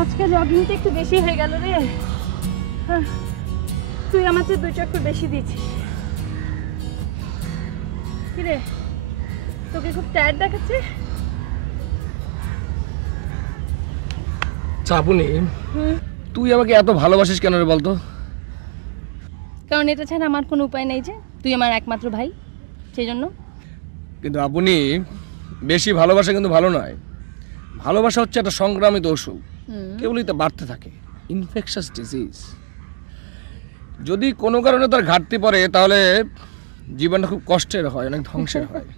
আজকে জগিংটা একটু বেশি হয়ে গেল রে। তুই আমার চেয়ে 2 চক্কর বেশি দিয়েছিস। কি রে, তোকে খুব টায়ার্ড দেখাচ্ছে? চাপুনি, তুই আমাকে এত ভালোবাসিস কেন রে বলতো? কারণ এটা ছাড়া আমার কোনো উপায় নেই, যে তুই আমার একমাত্র ভাই, সেই জন্য। কিন্তু আপনি বেশি ভালোবাসা কিন্তু ভালো নয়। ভালোবাসা হচ্ছে একটা সংক্রামিত অসুখ, কেবলই তা বাড়তে থাকে, ইনফেকশাস ডিজিজ। যদি কোনো কারণে তার ঘাটতি পড়ে তাহলে জীবনটা খুব কষ্টের হয়, অনেক ধ্বংসের হয়।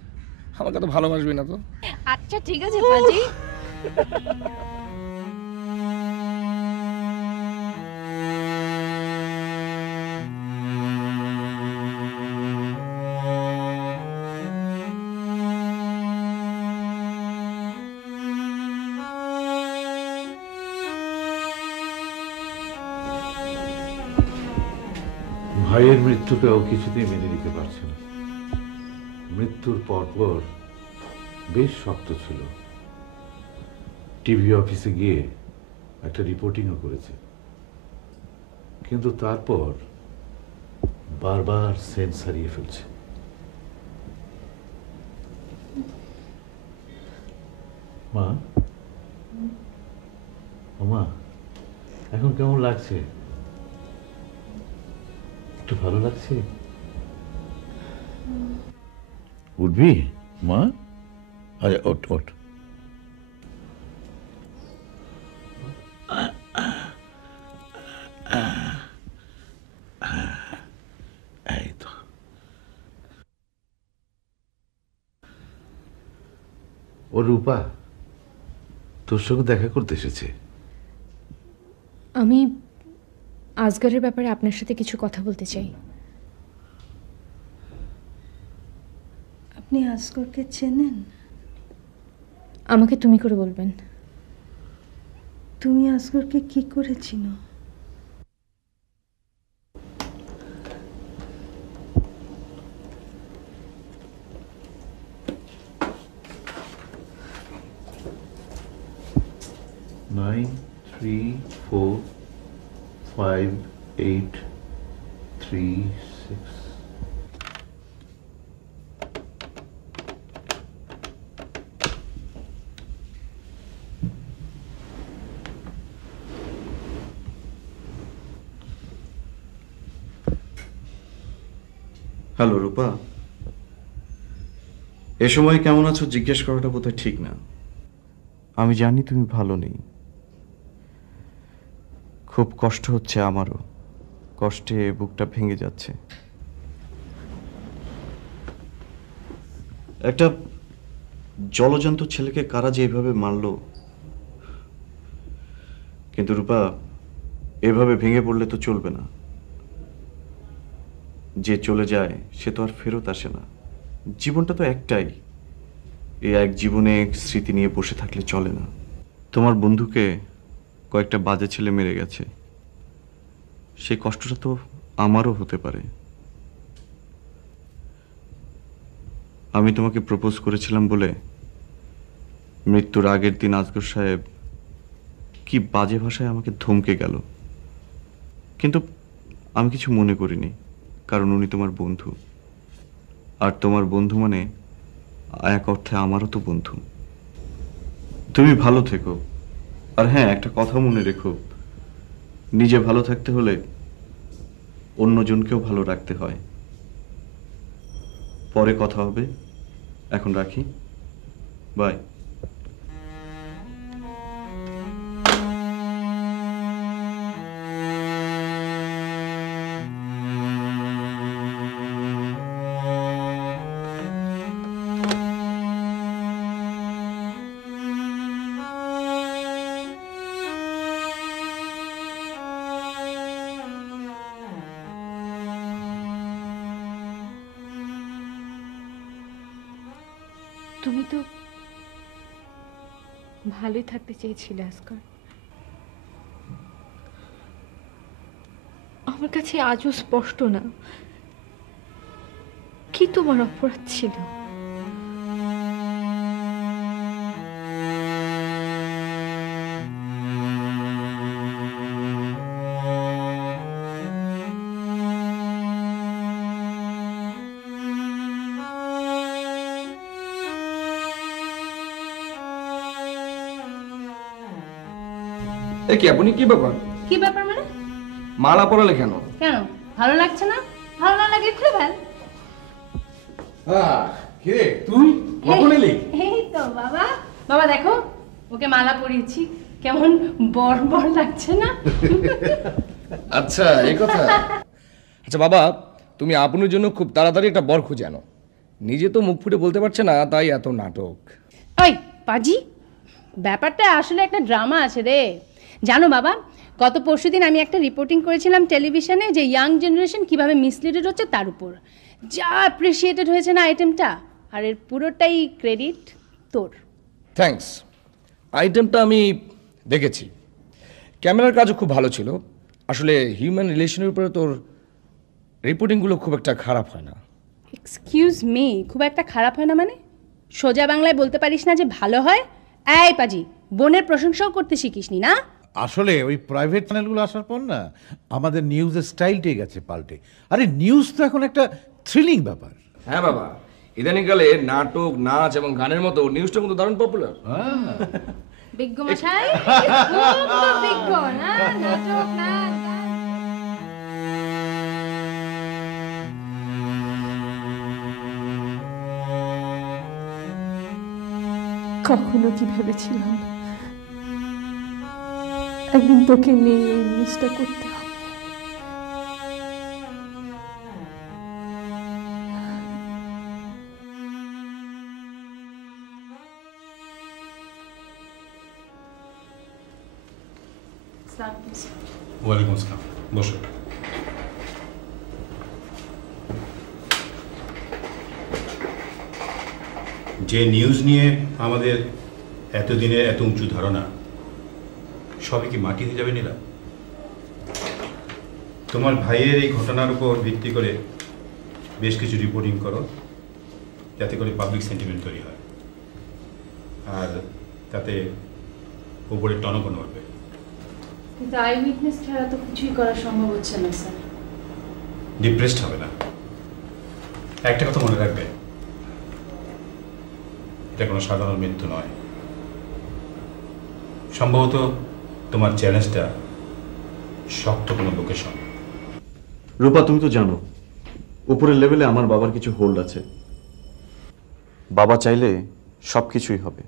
আমাকে তো ভালোবাসবি না তো? আচ্ছা ঠিক আছে পাজি। ভাইয়ের মৃত্যুকে ও কিছুতেই মেনে নিতে পারছে না। মৃত্যুর পরপর বেশ শক্ত ছিল। টিভি অফিসে গিয়ে একটা রিপোর্টিংও করেছে, কিন্তু তারপর বারবার সেন্স হারিয়ে ফেলছে। মা, ও মা, এখন কেমন লাগছে? একটু ভালো লাগছে? উঠবি মা? আরে ওঠ ওঠ। এই তো। ও রূপা তোর সঙ্গে দেখা করতে এসেছে। আমি আজগরের ব্যাপারে আপনার সাথে কিছু কথা বলতে চাই। আপনি আজগরকে চেনেন? আমাকে তুমি করে বলবেন। তুমি আজগরকে কি করে চিনো? Nine 3 4 5 8 3 6। হ্যালো রূপা, এ সময় কেমন আছো জিজ্ঞেস করাটা বোধহয় ঠিক না। আমি জানি তুমি ভালো নেই, খুব কষ্ট হচ্ছে আমারও, কষ্টে বুকটা ভেঙে যাচ্ছে। একটা জলজন্ত ছেলেকে কারা যে এভাবে মারলো। কিন্তু রূপা, এভাবে ভেঙে পড়লে তো চলবে না। যে চলে যায় সে তো আর ফেরত আসে না। জীবনটা তো একটাই, এই এক জীবনে স্মৃতি নিয়ে বসে থাকলে চলে না। তোমার বন্ধুকে কয়েকটা বাজে ছেলে মেরে গেছে, সেই কষ্টটা তো আমারও হতে পারে। আমি তোমাকে প্রপোজ করেছিলাম বলে মৃত্যুর আগের দিন আজগর সাহেব কি বাজে ভাষায় আমাকে ধমকে গেল, কিন্তু আমি কিছু মনে করিনি, কারণ উনি তোমার বন্ধু, আর তোমার বন্ধু মানে এক অর্থে আমারও তো বন্ধু। তুমি ভালো থেকো, আর হ্যাঁ, একটা কথা মনে রেখো, নিজে ভালো থাকতে হলে অন্যজনকেও ভালো রাখতে হয়। পরে কথা হবে, এখন রাখি, বাই। তুমি তো ভালোই থাকতে চেয়েছিলে আজকাল। আমার কাছে আজও স্পষ্ট না কি তোমার অপরাধ ছিল। এ কি আপনি, কি ব্যাপার? কি ব্যাপার মানে? মালা পরালে কেন? কেন ভালো লাগছে না? ভালো না লাগলে খুলে ফেল। কিরে তুই কখন এলি? এই তো বাবা, বাবা দেখো ওকে মালা পরিয়েছি, কেমন বড় বড় লাগছে না? আচ্ছা এই কথা। আচ্ছা বাবা, তুমি আপুনের জন্য খুব তাড়াতাড়ি একটা বর খুঁজে আনো। নিজে তো মুখ ফুটে বলতে পারছে না, তাই এত নাটক। ওই পাজি, ব্যাপারটা আসলে একটা ড্রামা আছে রে। জানো বাবা, গত পরশুদিন আমি একটা রিপোর্টিং করেছিলাম টেলিভিশনে, যে ইয়াং জেনারেশন কিভাবে মিসলিডেড হচ্ছে তার উপর। যা অ্যাপ্রিসিয়েটেড হয়েছে না আইটেমটা, আর এর পুরোটাই ক্রেডিট তোর। থ্যাঙ্কস। আইটেমটা আমি দেখেছি, ক্যামেরার কাজও খুব ভালো ছিল। আসলে হিউম্যান রিলেশনের উপরে তোর রিপোর্টিংগুলো খুব একটা খারাপ হয় না। এক্সকিউজ মি, খুব একটা খারাপ হয় না মানে? সোজা বাংলায় বলতে পারিস না যে ভালো হয়? এই পাজি, বোনের প্রশংসাও করতে শিখিসনি না? আসলে ওই প্রাইভেট চ্যানেলগুলো আসার পর না আমাদের নিউজের স্টাইলটাই গেছে পাল্টে। আরে নিউজ তো এখন একটা থ্রিলিং ব্যাপার। হ্যাঁ বাবা, ইদানিংকালে নাটক, নাচ এবং গানের মতো নিউজটা কিন্তু দারুণ পপুলার। বিজ্ঞ মশাই, খুব বিজ্ঞ না? নাটক, নাচ, গান। কখনো কি ভেবেছিলাম একদিন তোকে নিয়ে এই জিনিসটা করতে হবে। ওয়ালাইকুম আসসালাম, বসো। যে নিউজ নিয়ে আমাদের এতদিনের এত উঁচু ধারণা, সবই কি মাটি হয়ে যাবে নীলা? তোমার ভাইয়ের এই ঘটনার উপর ভিত্তি করে বেশ কিছু রিপোর্টিং করো, যাতে করে পাবলিক সেন্টিমেন্ট তৈরি হয়, আর তাতে উপরে টনক নড়বে। কিন্তু আই উইটনেস ছাড়া তো কিছুই করা সম্ভব হচ্ছে না স্যার। ডিপ্রেসড হবে না। একটা কথা মনে রাখবে, এটা কোনো সাধারণ মৃত্যু নয়। সম্ভবত তোমার চ্যালেঞ্জটা শক্ত কোনো লোকের সঙ্গে। রূপা, তুমি তো জানো উপরের লেভেলে আমার বাবার কিছু হোল্ড আছে। বাবা চাইলে সব কিছুই হবে।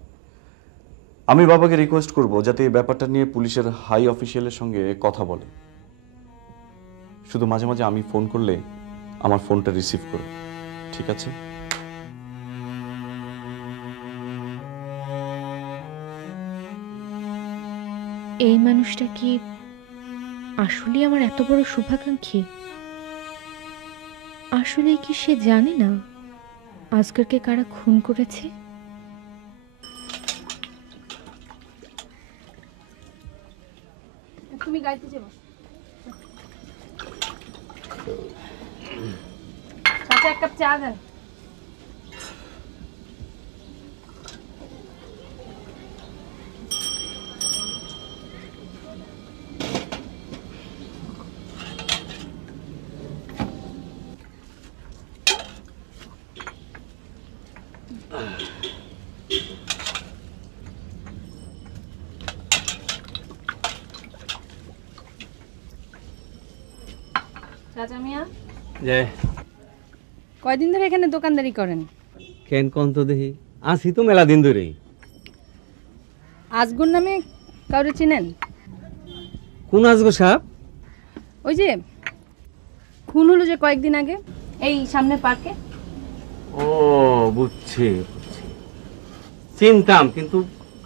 আমি বাবাকে রিকোয়েস্ট করব যাতে এই ব্যাপারটা নিয়ে পুলিশের হাই অফিসিয়ালের সঙ্গে কথা বলে। শুধু মাঝে মাঝে আমি ফোন করলে আমার ফোনটা রিসিভ করো, ঠিক আছে? এই মানুষটা কি আসলে আমার এত বড় শুভাকাঙ্ক্ষী? আসলে কি সে জানে না আজগরকে কারা খুন করেছে? তুমি গাইতে যাবো চাচা, এক কাপ চা দেন। চাচা মিয়া, যে কয়দিন ধরে এখানে দোকানদারি করেন? কেন কোন তো দেখি আসি তো মেলা দিন ধরেই। আজগর নামে কাউরে চিনেন? কোন আজগো সাহেব? ওই যে খুন হলো যে কয়েকদিন আগে এই সামনে পার্কে। ও বুঝছি বুঝছি, চিনতাম কিন্তু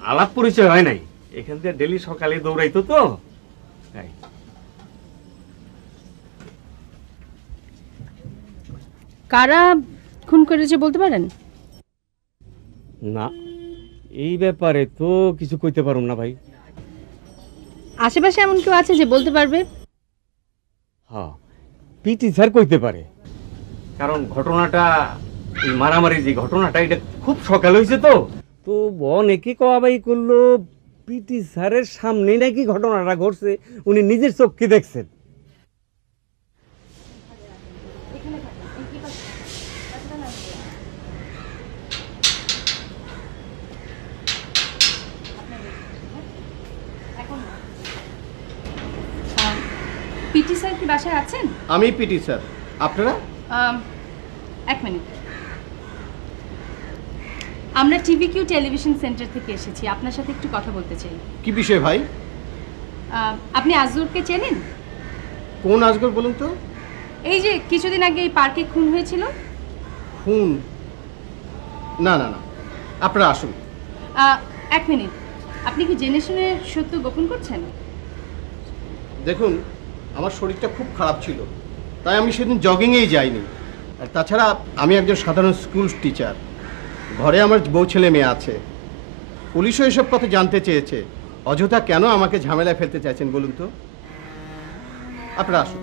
আলাপ পরিচয় হয় নাই। এখান থেকে ডেলি সকালে দৌড়াইতো তো তাই। কারা খুন করেছে বলতে পারেন? না, এই ব্যাপারে তো কিছু কইতে পারুম না ভাই। আশেপাশে এমন কেউ আছে যে বলতে পারবে? হ্যাঁ, পিটি স্যার কইতে পারে, কারণ ঘটনাটা এই মারামারি যে ঘটনাটা এটা খুব সকাল হয়েছে তো তো অনেকে কওয়াবাই করলো পিটি স্যারের সামনেই নাকি ঘটনাটা ঘটছে, উনি নিজের চোখকে দেখছেন। পিটি স্যার কি বাসায় আছেন? আমি পিটি স্যার, আপনারা? এক মিনিট, আমরা টিভিকিউ টেলিভিশন সেন্টার থেকে এসেছি, আপনার সাথে একটু কথা বলতে চাই। কি বিষয় ভাই? আপনি আজগরকে চেনেন? কোন আজগর বলুন তো? এই যে কিছুদিন আগে এই পার্কে খুন হয়েছিল। খুন? না না না, আপনারা আসুন। এক মিনিট, আপনি কি জেনে শুনে সত্য গোপন করছেন? দেখুন, আমার শরীরটা খুব খারাপ ছিল, তাই আমি সেদিন জগিংয়েই যাইনি। আর তাছাড়া আমি একজন সাধারণ স্কুল টিচার, ঘরে আমার বউ ছেলে মেয়ে আছে। পুলিশও এসব কথা জানতে চেয়েছে, অযথা কেন আমাকে ঝামেলায় ফেলতে চাইছেন বলুন তো? আপনারা আসুন।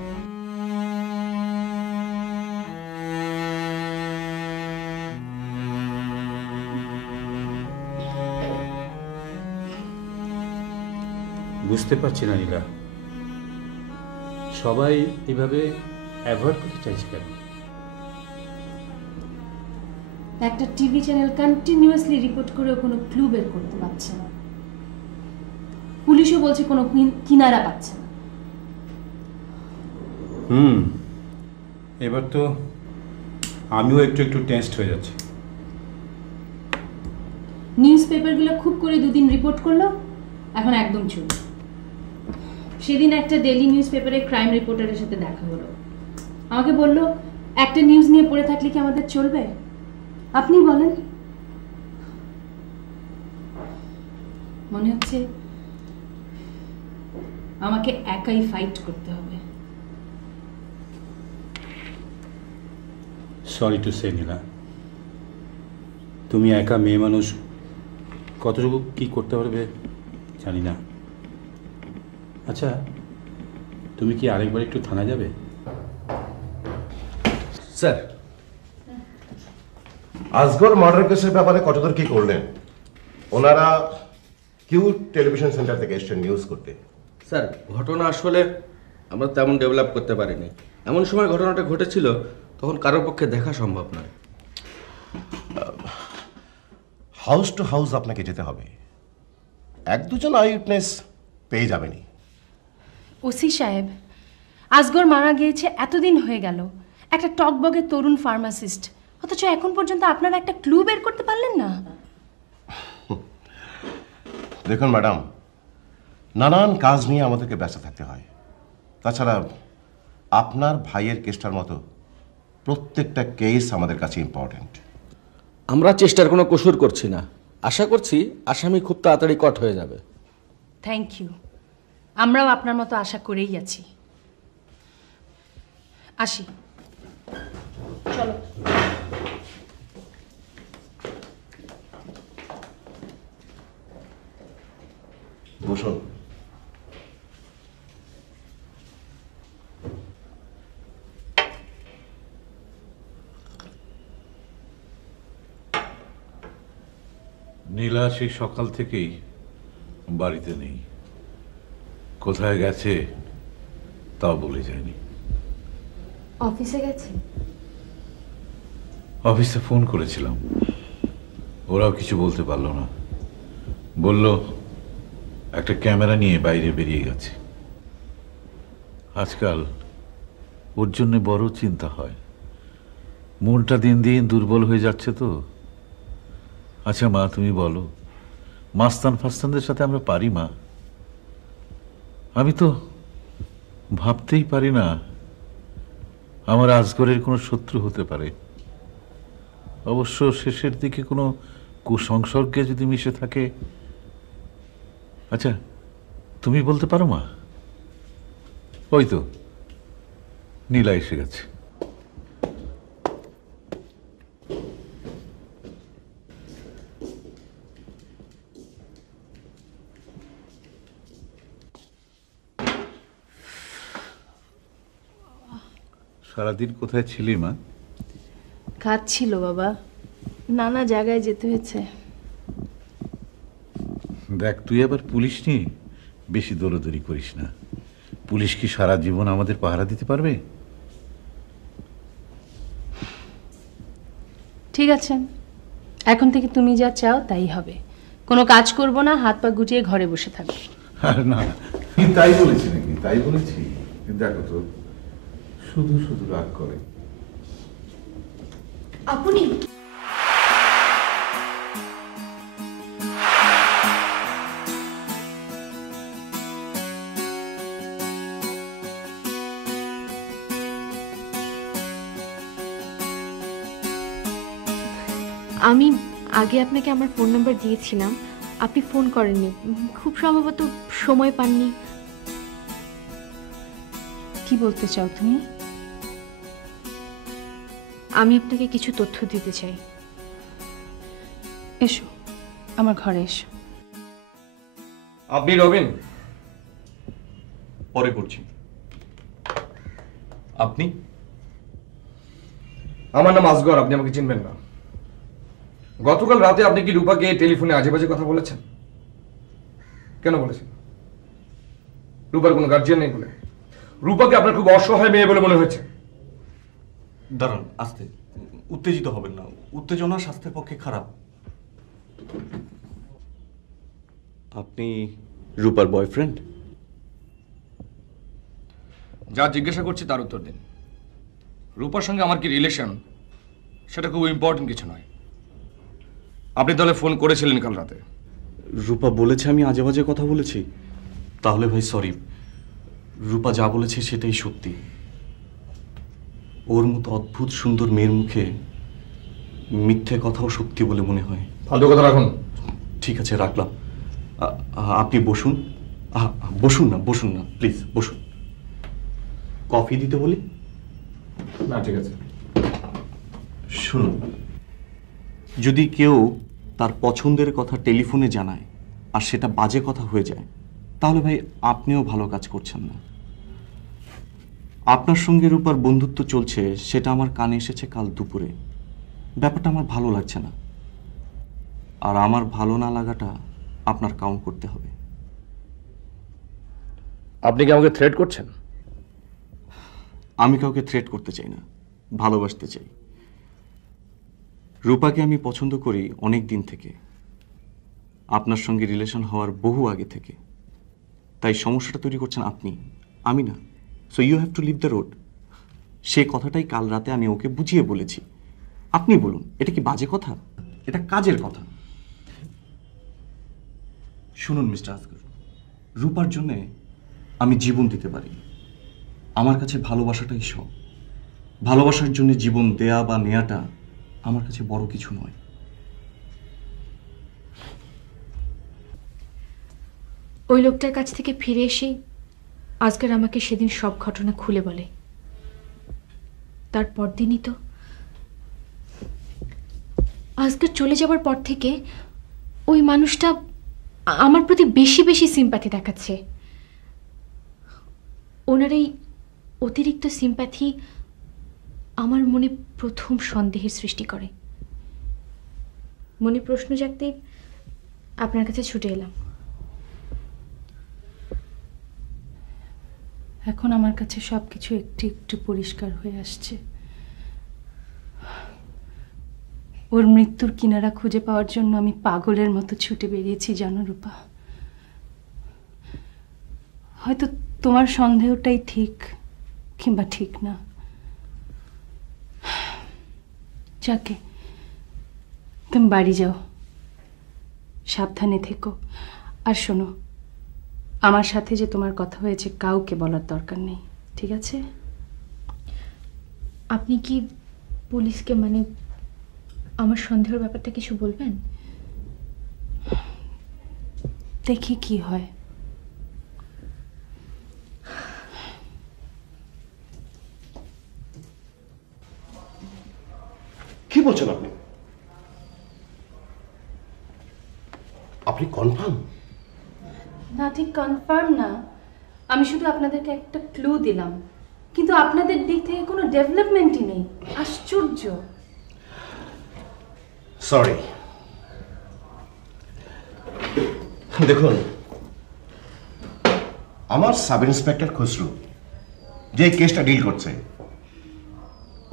বুঝতে পারছি না নীলা, সবাই এভাবে অ্যাভয়েড করতে চাইছে কেন? একটা টিভি চ্যানেল কন্টিনিউয়াসলি রিপোর্ট করেও কোনো ক্লু বের করতে পারছে না, পুলিশও বলছে কোনো কিনারা পাচ্ছে না। এবার তো আমিও একটু একটু টেনসড হয়ে যাচ্ছি। নিউজ পেপারগুলো খুব করে দুদিন রিপোর্ট করলো, এখন একদম চুপ। সেদিন একটা ডেইলি নিউজ পেপারে ক্রাইম রিপোর্টারের সাথে দেখা হলো, আমাকে বলল একটা নিউজ নিয়ে পড়ে থাকলে কি আমাদের চলবে? আপনি বলেন। মনে হচ্ছে আমাকে একাই ফাইট করতে হবে। সরি টু সে নীলা, তুমি একা মেয়ে মানুষ, কতটুকু কি করতে পারবে জানি না। আচ্ছা, তুমি কি আরেকবার একটু থানায় যাবে? স্যার, আজগর মার্ডার কেসের ব্যাপারে কতদূর কি করলেন? ওনারা কিউ টেলিভিশন সেন্টার থেকে এসছেন নিউজ করতে। স্যার, ঘটনা আসলে আমরা তেমন ডেভেলপ করতে পারিনি। এমন সময় ঘটনাটা ঘটেছিল তখন কারোর পক্ষে দেখা সম্ভব নয়। হাউস টু হাউস আপনাকে যেতে হবে, এক দুজন আই উইটনেস পেয়ে যাবেনি। ওসি সাহেব, আজগর মারা গিয়েছে এতদিন হয়ে গেল, একটা টকবগে তরুণ ফার্মাসিস্ট, অথচ এখন পর্যন্ত আপনারা একটা ক্লু বের করতে পারলেন না। দেখুন ম্যাডাম, নানান কাজ নিয়ে আমাদেরকে ব্যস্ত থাকতে হয়। তাছাড়া আপনার ভাইয়ের কেসটার মতো প্রত্যেকটা কেস আমাদের কাছে ইম্পর্ট্যান্ট। আমরা চেষ্টার কোনো কসুর করছি না, আশা করছি আসামি খুব তাড়াতাড়ি কট হয়ে যাবে। Thank you. আমরাও আপনার মতো আশা করেই আছি। আসি, চলো। বসুন। নীলা সেই সকাল থেকেই বাড়িতে নেই, কোথায় গেছে তাও বলে যায়নি। অফিসে গেছে? অফিসে ফোন করেছিলাম, ওরাও কিছু বলতে পারলো না। বলল একটা ক্যামেরা নিয়ে বাইরে বেরিয়ে গেছে। আজকাল ওর জন্য বড় চিন্তা হয়, মনটা দিন দিন দুর্বল হয়ে যাচ্ছে তো। আচ্ছা মা, তুমি বলো, মাস্তান ফাস্তানদের সাথে আমরা পারি মা? আমি তো ভাবতেই পারি না আমার আজগরের কোনো শত্রু হতে পারে। অবশ্য শেষের দিকে কোনো কুসংসর্গে যদি মিশে থাকে। আচ্ছা তুমি বলতে পারো মা? ওই তো নীলা এসে গেছে। সারাদিন কোথায় ছিলি মা? কাজ ছিল বাবা, নানা জায়গায় যেতে হয়েছে। দেখ, তুই আবার পুলিশ নিয়ে বেশি দৌড়াদৌড়ি করিস না। পুলিশ কি সারা জীবন আমাদের পাহারা দিতে পারবে? ঠিক আছে, এখন থেকে তুমি যা চাও তাই হবে। কোনো কাজ করব না, হাত পা গুটিয়ে ঘরে বসে থাকবো। আর না, আমি তাই বলেছি নাকি? তাই বলেছি? দেখো তো, শুধু শুধু রাগ করে। আপনি আমি আগে আপনাকে আমার ফোন নাম্বার দিয়েছিলাম, আপনি ফোন করেননি, খুব সম্ভবত সময় পাননি। কি বলতে চাও তুমি? আমি আপনাকে কিছু তথ্য দিতে চাই। এসো আমার ঘরে এসো। আপনি রবিন? পরে করছি। আপনি? আমার নাম আসগর, আপনি আমাকে চিনবেন না। গতকাল রাতে আপনি কি রূপাকে টেলিফোনে আজে বাজে কথা বলেছেন? কেন বলেছেন? রূপার কোনো গার্জিয়ান নেই বলে? রূপাকে আপনার খুব অসহায় মেয়ে বলে মনে হয়েছে? দাঁড়ান, আস্তে, উত্তেজিত হবেন না। উত্তেজনা স্বাস্থ্যের পক্ষে খারাপ। আপনি রূপার বয়ফ্রেন্ড? যা জিজ্ঞাসা করছি তার উত্তর দিন। রূপার সঙ্গে আমার কি রিলেশন সেটা খুব ইম্পর্টেন্ট কিছু নয়। আপনি তাহলে ফোন করেছিলেন কাল রাতে? রূপা বলেছে আমি আজে বাজে কথা বলেছি? তাহলে ভাই সরি, রূপা যা বলেছে সেটাই সত্যি। ওর মতো অদ্ভুত সুন্দর মেয়ের মুখে মিথ্যে কথাও সত্যি বলে মনে হয়। ফালতু কথা রাখুন। ঠিক আছে, রাখলাম। আপনি বসুন। বসুন না প্লিজ বসুন। কফি দিতে বলি? না ঠিক আছে। শুনুন, যদি কেউ তার পছন্দের কথা টেলিফোনে জানায় আর সেটা বাজে কথা হয়ে যায়, তাহলে ভাই আপনিও ভালো কাজ করছেন না। আপনার সঙ্গে রূপার বন্ধুত্ব চলছে সেটা আমার কানে এসেছে কাল দুপুরে। ব্যাপারটা আমার ভালো লাগছে না, আর আমার ভালো না লাগাটা আপনার কাউন্ট করতে হবে। আপনি কি আমাকে থ্রেট করছেন? আমি কাউকে থ্রেট করতে চাই না, ভালোবাসতে চাই। রূপাকে আমি পছন্দ করি অনেক দিন থেকে, আপনার সঙ্গে রিলেশন হওয়ার বহু আগে থেকে। তাই সমস্যাটা তৈরি করছেন আপনি, আমি না। So you have to leave the road. সে কথাটাই কাল রাতে আমি ওকে বুঝিয়ে বলেছি। আপনি বলুন, এটা কি বাজে কথা? এটা কাজের কথা। শুনুন মিস্টার আসগর, রূপার জন্যে আমি জীবন দিতে পারি। আমার কাছে ভালোবাসাটাই সব। ভালোবাসার জন্য জীবন দেয়া বা নেয়াটা আমার কাছে বড় কিছু নয়। ওই লোকটার কাছ থেকে ফিরে এসেই আজকের আমাকে সেদিন সব ঘটনা খুলে বলে। তার পরদিনই তো আজকের চলে যাবার পর থেকে ওই মানুষটা আমার প্রতি বেশি বেশি সিম্প্যাথি দেখাচ্ছে। ওনার এই অতিরিক্ত সিম্প্যাথি আমার মনে প্রথম সন্দেহের সৃষ্টি করে। মনে প্রশ্ন জাগতেই আপনার কাছে ছুটে এলাম। এখন আমার কাছে সবকিছু একটু একটু পরিষ্কার হয়ে আসছে। ওর মৃত্যুর কিনারা খুঁজে পাওয়ার জন্য আমি পাগলের মতো ছুটে বেরিয়েছি, জানো রূপা। হয়তো তোমার সন্দেহটাই ঠিক, কিংবা ঠিক না। যাকে, তুমি বাড়ি যাও, সাবধানে থেকো। আর শোনো, আমার সাথে যে তোমার কথা হয়েছে কাউকে বলার দরকার নেই, ঠিক আছে? আপনি কি পুলিশকে, মানে আমার সন্দেহের ব্যাপারটা কিছু বলবেন? দেখি কি হয়। কি বলছেন আপনি? আপনি কনফার্ম? না, ঠিক কনফার্ম না। আমি শুধু আপনাদেরকে একটা ক্লু দিলাম, কিন্তু আপনাদের দিক থেকে কোনো ডেভেলপমেন্টই নেই। আশ্চর্য। সরি। দেখুন, আমার সাব ইন্সপেক্টর খুসরু যে কেসটা ডিল করছে,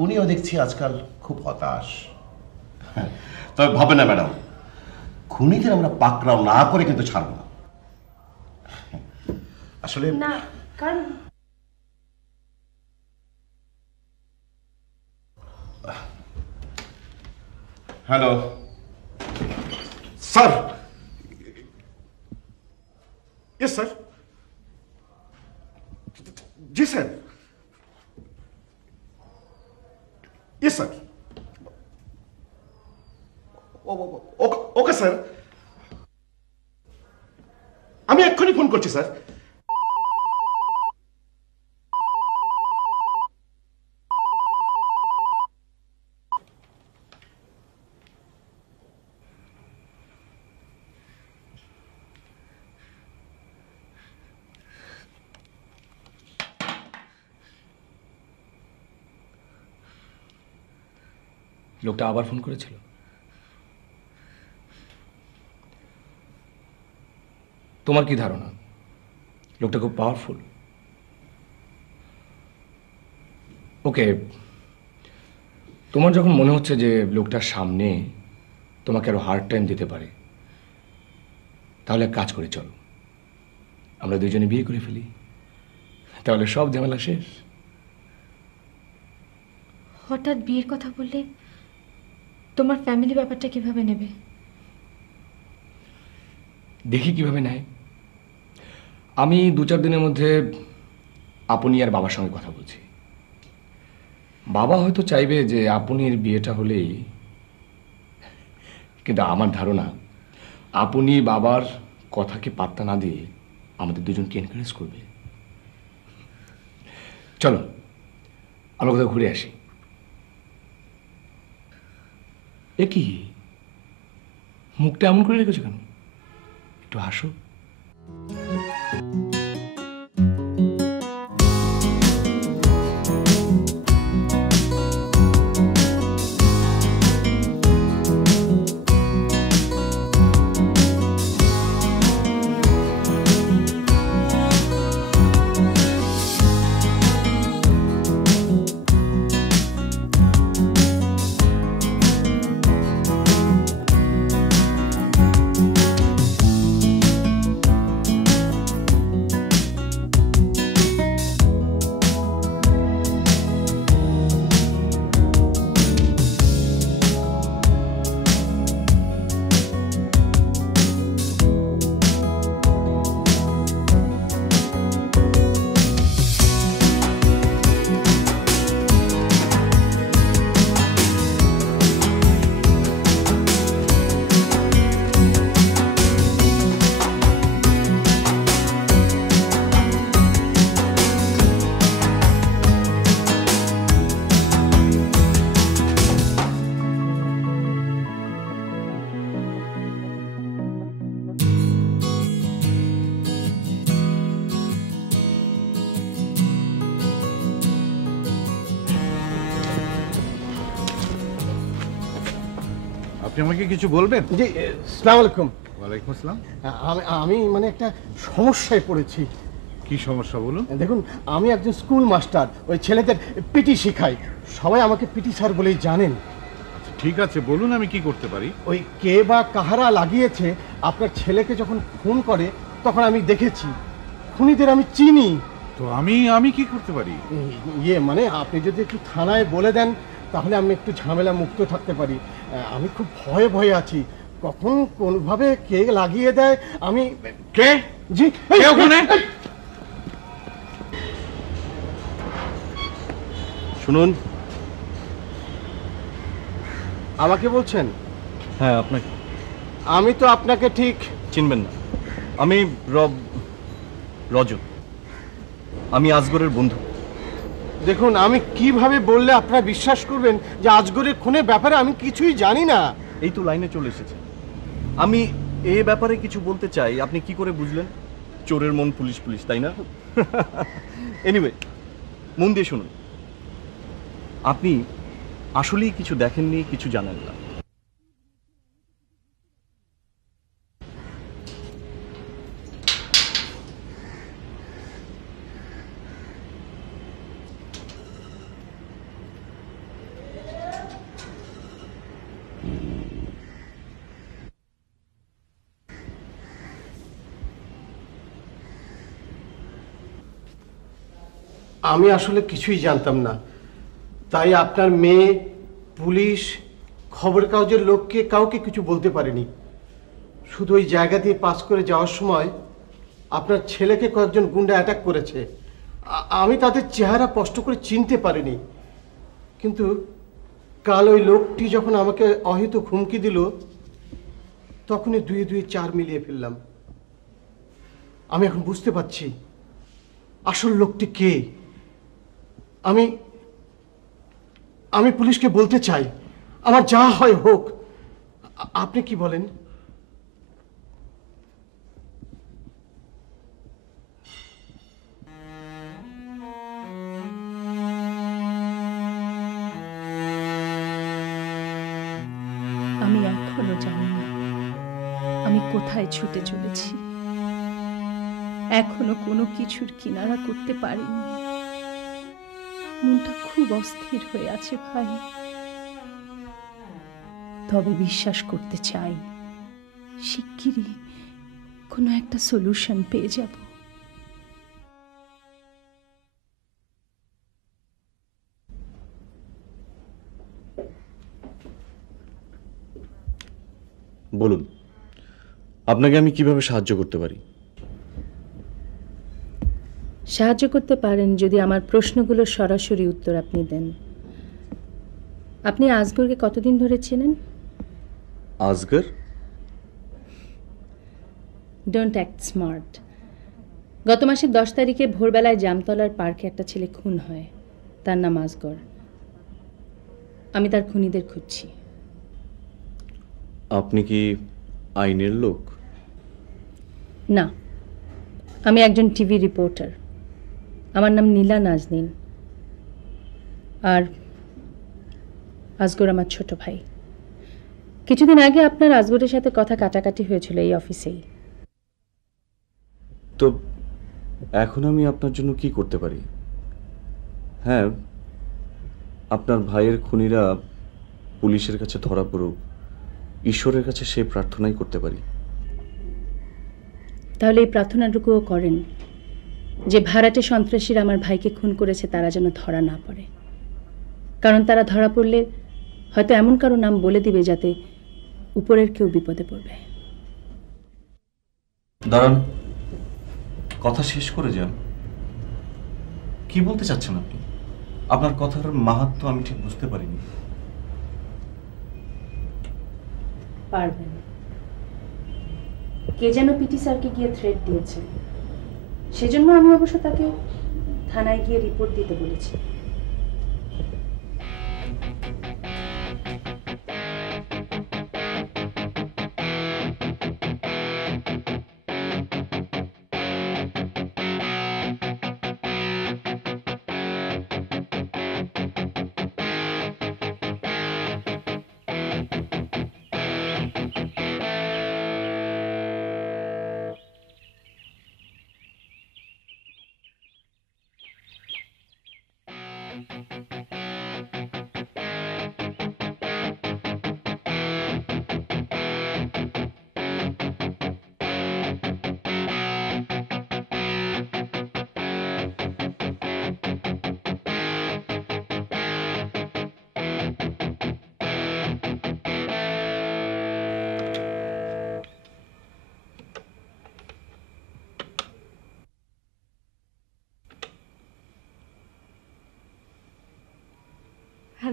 উনিও দেখছি আজকাল খুব হতাশ। তবে ভাবে না ম্যাডাম, খুনিদের আমরা পাকড়াও না করে কিন্তু ছাড়ব না। আসলে না, কারণ হ্যালো স্যার। Yes sir. জি sir. Yes sir. Okay sir, আমি এক্ষুনি ফোন করছি স্যার। লোকটা আবার ফোন করেছিল। তোমার কি ধারণা লোকটা খুব পাওয়ারফুল? ওকে, তোমার যখন মনে হচ্ছে যে লোকটার সামনে তোমাকে আরো হার্ড টাইম দিতে পারে, তাহলে এক কাজ করে চলো, আমরা দুজনে বিয়ে করে ফেলি, তাহলে সব ঝামেলা শেষ। হঠাৎ বিয়ের কথা বললে তোমার ফ্যামিলি ব্যাপারটা কিভাবে নেবে? দেখি কিভাবে নেয়। আমি 2-4 দিনের মধ্যে আপনি আর বাবার সঙ্গে কথা বলছি। বাবা হয়তো চাইবে যে আপনির বিয়েটা হলেই, কিন্তু আমার ধারণা আপনি বাবার কথাকে পাত্তা না দিয়ে আমাদের দুজনকে এনকারেজ করবে। চলো আমরা কোথাও ঘুরে আসি। এ কি, মুখটা এমন করে রেখেছো কেন? একটু হাসো। আপনি আমাকে কিছু বলবেন? জি, আসসালামু আলাইকুম। ওয়ালাইকুম আসসালাম। আমি মানে একটা সমস্যায় পড়েছি। কি সমস্যা বলুন? দেখুন, আমি একজন স্কুল মাস্টার, ওই ছেলেদের পিটি শেখাই। সবাই আমাকে পিটি স্যার বলেই জানেন। ঠিক আছে, বলুন আমি কি করতে পারি। ওই কে বা কাহারা লাগিয়েছে আপনার ছেলেকে যখন খুন করে, তখন আমি দেখেছি। খুনিদের আমি চিনি। তো আমি কি করতে পারি? মানে আপনি যদি একটু থানায় বলে দেন, তাহলে আমি একটু ঝামেলা মুক্ত থাকতে পারি। আমি খুব ভয়ে ভয়ে আছি, কখন কোনভাবে কে লাগিয়ে দেয়। আমি কে? জি, কে ওখানে? শুনুন, আমাকে বলছেন? হ্যাঁ, আপনাকে। আমি তো আপনাকে ঠিক চিনবেন না। আমি রজত। আমি আজগরের বন্ধু। দেখুন, আমি কিভাবে বললে আপনারা বিশ্বাস করবেন যে আজগরের খুনের ব্যাপারে আমি কিছুই জানি না? এই তো লাইনে চলে এসেছে। আমি এ ব্যাপারে কিছু বলতে চাই, আপনি কি করে বুঝলেন? চোরের মন পুলিশ পুলিশ, তাই না? এনিওয়ে, মন দিয়ে শুনুন। আপনি আসলেই কিছু দেখেননি, কিছু জানেন না। আমি আসলে কিছুই জানতাম না, তাই আপনার মেয়ে, পুলিশ, খবরের কাগজের লোককে কাউকে কিছু বলতে পারেনি। শুধু ওই জায়গা দিয়ে পাস করে যাওয়ার সময় আপনার ছেলেকে কয়েকজন গুন্ডা অ্যাটাক করেছে। আমি তাদের চেহারা স্পষ্ট করে চিনতে পারিনি, কিন্তু কাল ওই লোকটি যখন আমাকে অহেতুক হুমকি দিল, তখনই 2 2 4 মিলিয়ে ফেললাম। আমি এখন বুঝতে পারছি আসল লোকটি কে। আমি পুলিশকে বলতে চাই, আমার যা হয় হোক। আপনি কি বলেন? আমি এখনো জানি না আমি কোথায় ছুটে চলেছি। এখনো কোনো কিছুর কিনারা করতে পারিনি। মনটা খুব অস্থির হয়ে আছে ভাই। তবে বিশ্বাস করতে চাই, শিগগিরই কোনো একটা সলিউশন পেয়ে যাব। বলুন, আপনাকে আমি কিভাবে সাহায্য করতে পারি? সাহায্য করতে পারেন যদি আমার প্রশ্নগুলোর সরাসরি উত্তর আপনি দেন। আপনি আজগরকে কতদিন ধরে চেনেন? আজগর? Don't act smart. গত মাসের 10 তারিখে ভোরবেলায় জামতলার পার্কে একটা ছেলে খুন হয়। তার নাম আজগর। আমি তার খুনিদের খুঁজছি। আপনি কি আইনের লোক? না, আমি একজন টিভি রিপোর্টার। আমার নাম নীলা নাজনীন। আর আজগর আমার ছোট ভাই। কিছুদিন আগে আপনার আজগরের সাথে কথা কাটাকাটি হয়েছিল এই অফিসেই। তো এখন আমি আপনার জন্য কি করতে পারি? হ্যাঁ, আপনার ভাইয়ের খুনিরা পুলিশের কাছে ধরা পড়ুক, ঈশ্বরের কাছে সে প্রার্থনাই করতে পারি। তাহলে এই প্রার্থনাটুকুও করেন যে ভাড়াটে সন্ত্রাসীরা আমার ভাইকে খুন করেছে তারা যেন ধরা না পড়ে। কারণ তারা ধরা পড়লে হয়তো এমন কারো নাম বলে দিবে যাতে উপরের কেউ বিপদে পড়বে। দাঁড়ান, কথা শেষ করে যান। কি বলতে চাচ্ছেন আপনি? আপনার কথার মাহাত্ম্য আমি ঠিক বুঝতে পারিনি। পারবেন। কে যেন পিটি স্যারকে গিয়ে থ্রেট দিয়েছে, সেজন্য আমি অবশ্য তাকে থানায় গিয়ে রিপোর্ট দিতে বলেছি।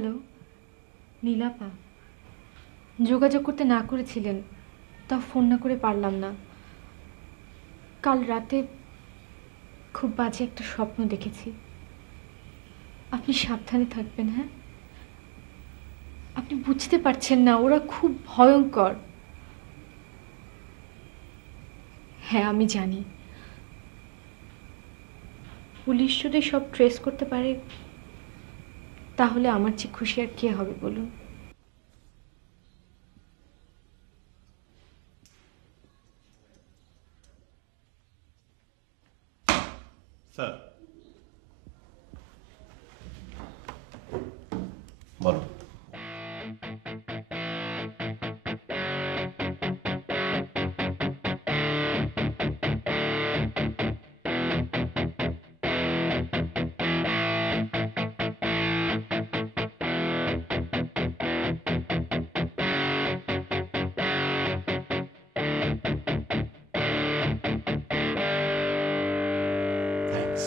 হ্যালো, নীলাপা। যোগাযোগ করতে না করেছিলেন, তাও ফোন না করে পারলাম না। কাল রাতে খুব বাজে একটা স্বপ্ন দেখেছি। আপনি সাবধানে থাকবেন, হ্যাঁ? আপনি বুঝতে পারছেন না, ওরা খুব ভয়ঙ্কর। হ্যাঁ, আমি জানি। পুলিশ যদি সব ট্রেস করতে পারে, তাহলে আমার চেয়ে খুশি আর কে হবে বলুন? স্যার, বলো। থ্যাঙ্কস।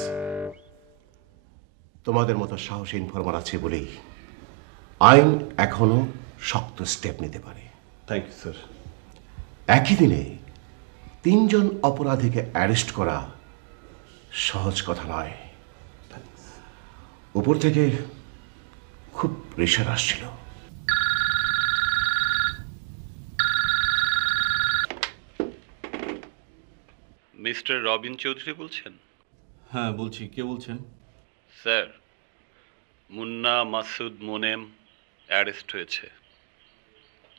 তোমাদের মতো সাহসী ইনফরমার আছে বলেই আইন এখনো শক্ত স্টেপ নিতে পারে। Thank you sir. একই দিনে 3 জন অপরাধীকে অ্যারেস্ট করা সহজ কথা নয়। উপর থেকে খুব প্রেশার আসছিল। মিস্টার রবিন চৌধুরী বলছেন? হ্যাঁ বলছি, কে বলছেন? স্যার, মুন্না মাসুদ মোনেম অ্যারেস্ট হয়েছে।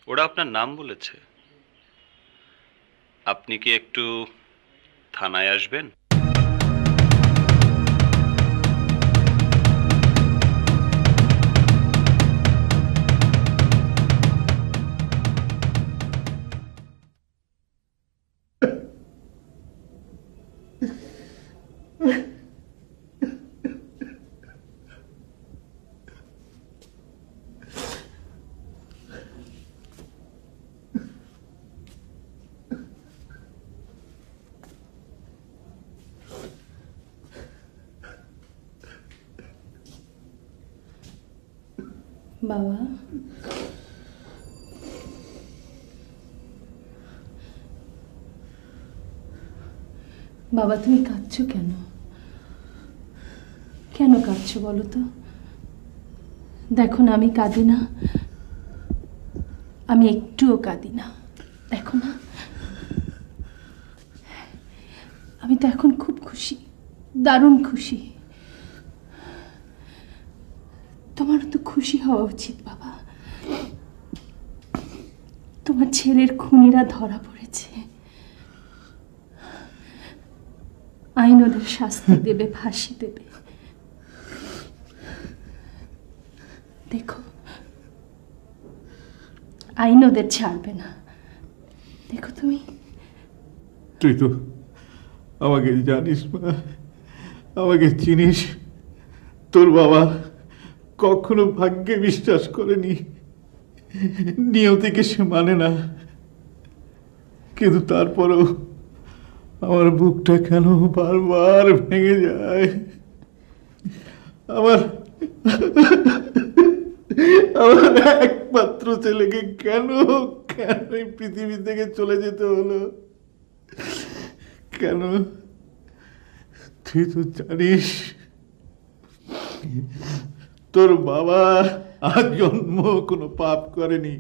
ওরা আপনার নাম বলেছে। আপনি কি একটু থানায় আসবেন? বাবা, বাবা তুমি কাঁদছো কেন? কেন কাঁদছো বলো তো? দেখো না, আমি কাঁদি না, আমি একটুও কাঁদি না। দেখো না, আমি তো এখন খুব খুশি, দারুণ খুশি। তোমারও তো খুশি হওয়া উচিত বাবা। তোমার ছেলের খুনিরা ধরা পড়েছে, আইন ওদের শাস্তি দেবে, ফাঁসি দেবে। দেখো, আইন ওদের ছাড়বে না। দেখো তুমি। তুই তো আমাকে জানিস মা, আমাকে চিনিস। তোর বাবা কখনো ভাগ্যে বিশ্বাস করেনি, নিয়তিকে সে মানে না। কিন্তু তারপরেও আমার বুকটা কেন বারবার ভেঙে যায়। আমার আমার একমাত্র ছেলেকে কেন কেন এই পৃথিবী থেকে চলে যেতে হলো? কেন? তুই তো জানিস তোর বাবা আজ জন্ম কোনো পাপ করেনি।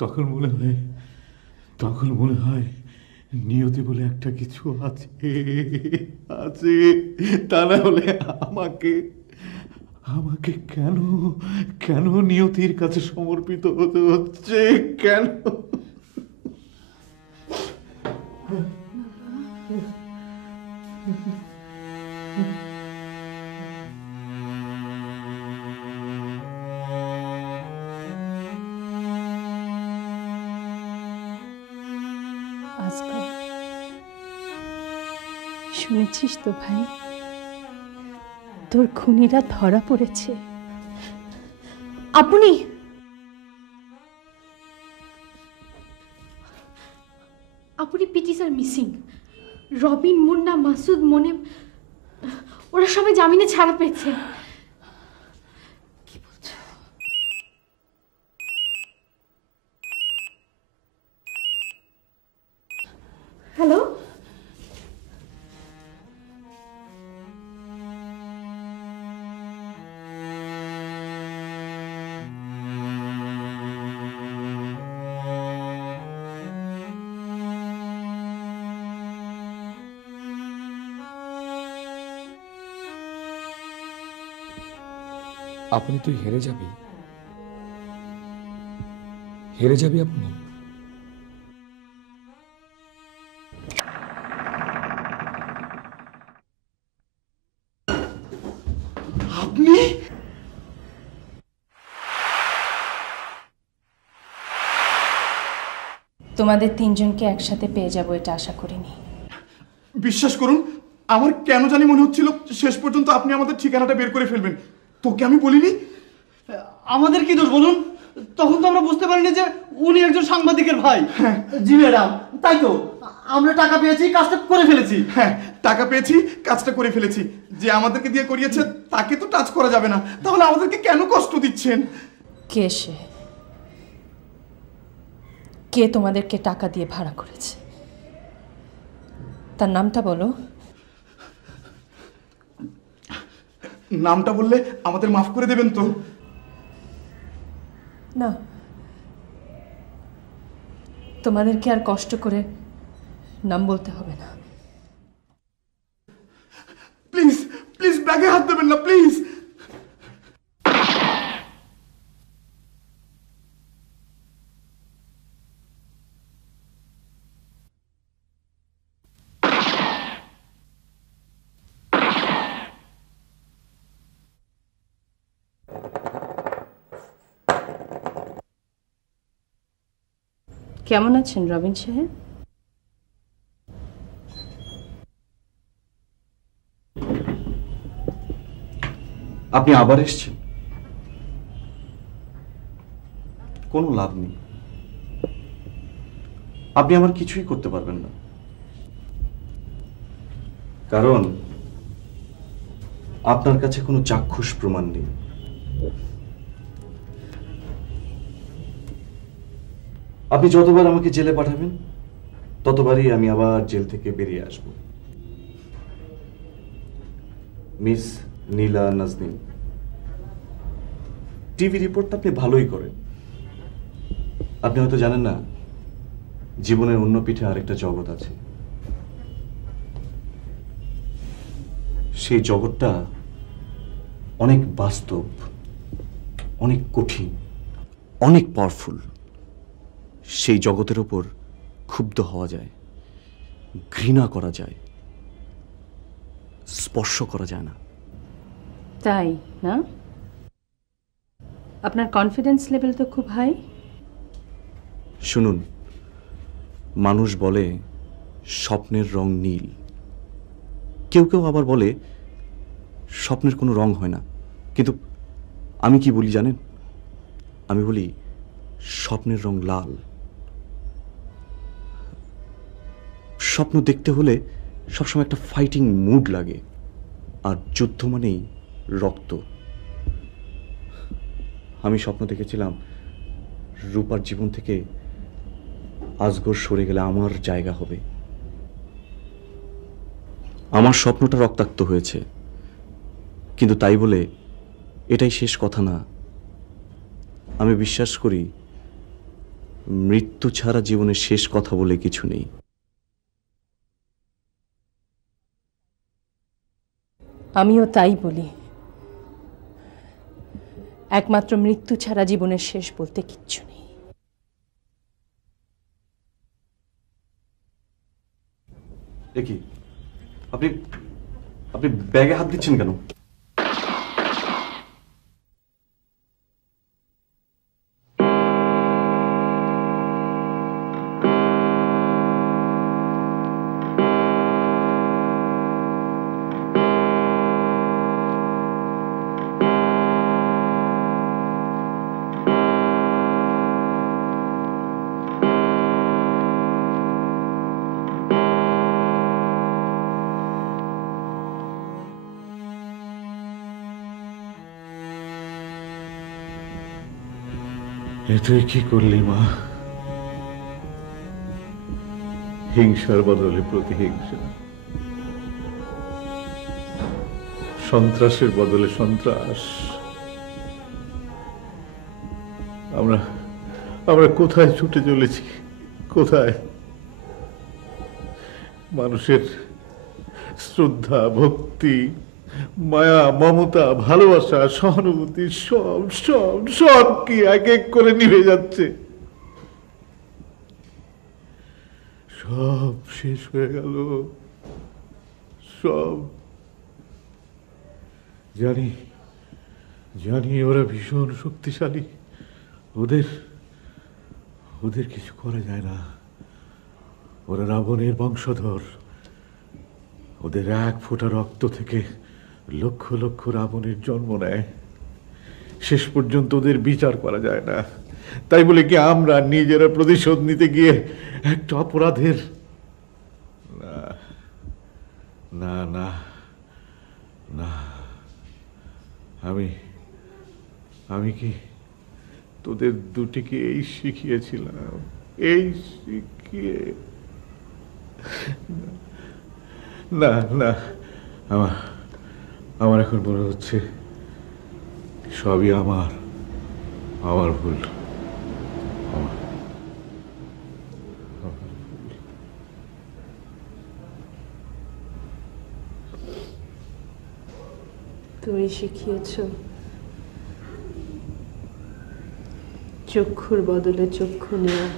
তখন মনে হয় নিয়তি বলে একটা কিছু আছে আছে। তা না হলে আমাকে কেন কেন নিয়তির কাছে সমর্পিত হতে হচ্ছে? কেন? শুনেছিস তো ভাই, তোর খুনিরা ধরা পড়েছে। আপনি PT sir missing. Robin, Munna, Masud, Monem ওরা সবাই জামিনে ছাড়া পেয়েছে। কি বলছো? আপনি তুই হেরে যাবি, হেরে যাবি আপনি। আপনি তোমাদের তিনজনকে একসাথে পেয়ে যাবো এটা আশা করিনি। বিশ্বাস করুন, আমার কেন জানি মনে হচ্ছিল শেষ পর্যন্ত আপনি আমাদের ঠিকানাটা বের করে ফেলবেন। তোকে আমি বলিনি? আমাদের কি দোষ বলুন? তখন তো আমরা বুঝতে পারিনি যে উনি একজন সাংবাদিকের ভাই। জি ম্যাডাম, তাই তো আমরা টাকা পেয়েছি, কাজটা করে ফেলেছি। হ্যাঁ, টাকা পেয়েছি, কাজটা করে ফেলেছি। যে আমাদেরকে দিয়ে করিয়েছে তাকে তো টাচ করা যাবে না, তাহলে আমাদেরকে কেন কষ্ট দিচ্ছেন? কে সে? কে তোমাদেরকে টাকা দিয়ে ভাড়া করেছে? তার নামটা বলো। নামটা বললে আমাদের মাফ করে দেবেন তো? না, তোমাদেরকে আর কষ্ট করে নাম বলতে হবে না। প্লিজ প্লিজ ব্যাগে হাত দেবেন না, প্লিজ। কেমন আছেন রবিন সাহেব? আপনি আবার এসেছেন? কোনো লাভ নেই, আপনি আমার কিছুই করতে পারবেন না, কারণ আপনার কাছে কোনো চাক্ষুষ প্রমাণ নেই। আপনি যতবার আমাকে জেলে পাঠাবেন ততবারই আমি আবার জেল থেকে বেরিয়ে আসব। মিস নীলা নাজনীন, টিভি রিপোর্টটা আপনি ভালোই করেন। আপনি হয়তো জানেন না, জীবনের অন্য পিঠে আরেকটা জগৎ আছে। সেই জগৎটা অনেক বাস্তব, অনেক কঠিন, অনেক পাওয়ারফুল। সেই জগতের ওপর ক্ষুব্ধ হওয়া যায়, ঘৃণা করা যায়, স্পর্শ করা যায় না। তাই না? আপনার কনফিডেন্স লেভেল তো খুব হাই। শুনুন, মানুষ বলে স্বপ্নের রং নীল, কেউ কেউ আবার বলে স্বপ্নের কোনো রং হয় না। কিন্তু আমি কি বলি জানেন? আমি বলি স্বপ্নের রং লাল। স্বপ্ন দেখতে হলে সবসময় একটা ফাইটিং মুড লাগে, আর যুদ্ধ মানেই রক্ত। আমি স্বপ্ন দেখেছিলাম রূপার জীবন থেকে আজগর সরে গেলে আমার জায়গা হবে। আমার স্বপ্নটা রক্তাক্ত হয়েছে, কিন্তু তাই বলে এটাই শেষ কথা না। আমি বিশ্বাস করি মৃত্যু ছাড়া জীবনের শেষ কথা বলে কিছু নেই। আমিও তাই বলি, একমাত্র মৃত্যু ছাড়া জীবনের শেষ বলতে কিচ্ছু নেই। দেখি আপনি আপনি ব্যাগে হাত দিচ্ছেন কেন? তুই কি করলি মা? হিংসার বদলে প্রতিহিংসা, সন্ত্রাসের বদলে সন্ত্রাস। আমরা কোথায় ছুটে চলেছি? কোথায়? মানুষের শ্রদ্ধা, ভক্তি, মায়া, মমতা, ভালোবাসা, সহানুভূতি সব সব সব কি এক এক করে নিভে যাচ্ছে। সব শেষ হয়ে গেল, সব। জানি জানি ওরা ভীষণ শক্তিশালী, ওদের ওদের কিছু করা যায় না। ওরা রাবণের বংশধর, ওদের এক ফোঁটা রক্ত থেকে লক্ষ লক্ষ রাবণের জন্ম নেয়। শেষ পর্যন্ত ওদের বিচার করা যায় না। তাই বলে কি আমরা নিজেরা প্রতিশোধ নিতে গিয়ে একটা অপরাধের? না না না না, আমি কি তোদের দুটিকে এই শিখিয়েছিলাম? এই শিখিয়ে না না, আমার এখন মনে হচ্ছে সবই আমার ভুল। তুমি শিখিয়েছ চক্ষুর বদলে চক্ষু নেওয়া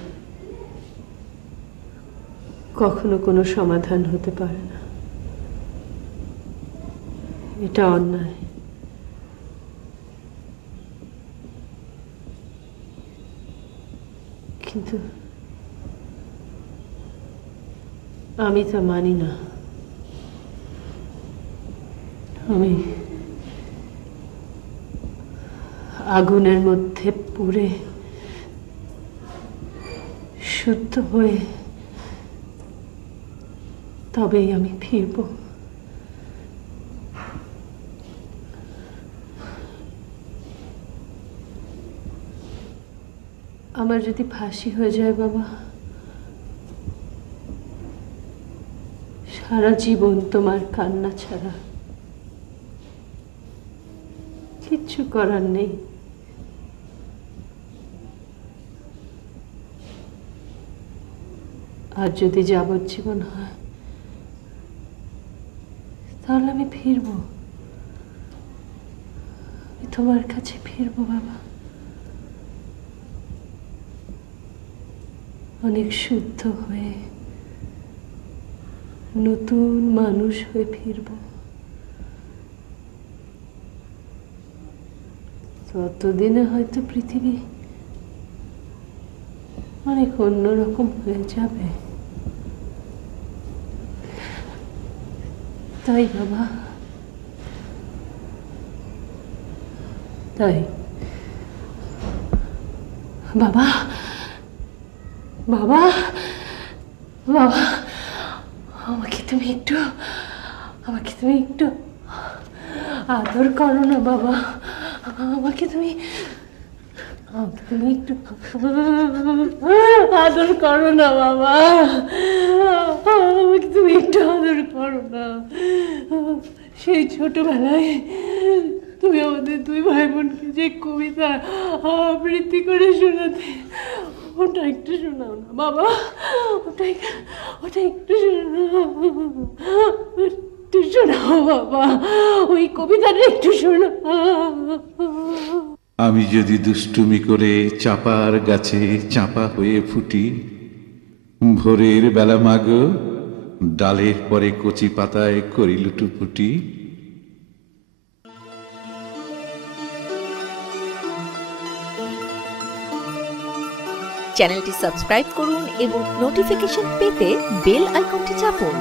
কখনো কোনো সমাধান হতে পারে না। এটা অন্যায়। কিন্তু আমি তা মানি না। আমি আগুনের মধ্যে পুড়ে শুদ্ধ হয়ে তবেই আমি ফিরব। আমার যদি ফাঁসি হয়ে যায় বাবা, সারা জীবন তোমার কান্না ছাড়া কিচ্ছু করার নেই। আর যদি যাবজ্জীবন হয় তাহলে আমি ফিরব, আমি তোমার কাছে ফিরব বাবা। অনেক শুদ্ধ হয়ে, নতুন মানুষ হয়ে ফিরব। ততদিনে হয়তো পৃথিবী অনেক অন্যরকম হয়ে যাবে। তাই বাবা, তাই বাবা বাবা বাবা আমাকে তুমি একটু আদর করো না বাবা। আমাকে তুমি একটু আদর করো না বাবা। আমাকে তুমি একটু আদর করো না। সেই ছোটবেলায় তুমি আমাদের দুই ভাই বোনকে যে কবিতা আবৃত্তি করে শোনাতে, ওটা একটু শোনাও না বাবা। ওটা একটু শোনাও বাবা। ওই কবিতাটা একটু শোনাও। আমি যদি দুষ্টুমি করে চাপার গাছে চাপা হয়ে ফুটি, ভোরের বেলা মাগো ডালের পরে কচি পাতায় করি লুটুপুটি। চ্যানেলটি সাবস্ক্রাইব করুন এবং নোটিফিকেশন পেতে বেল আইকনটি চাপুন।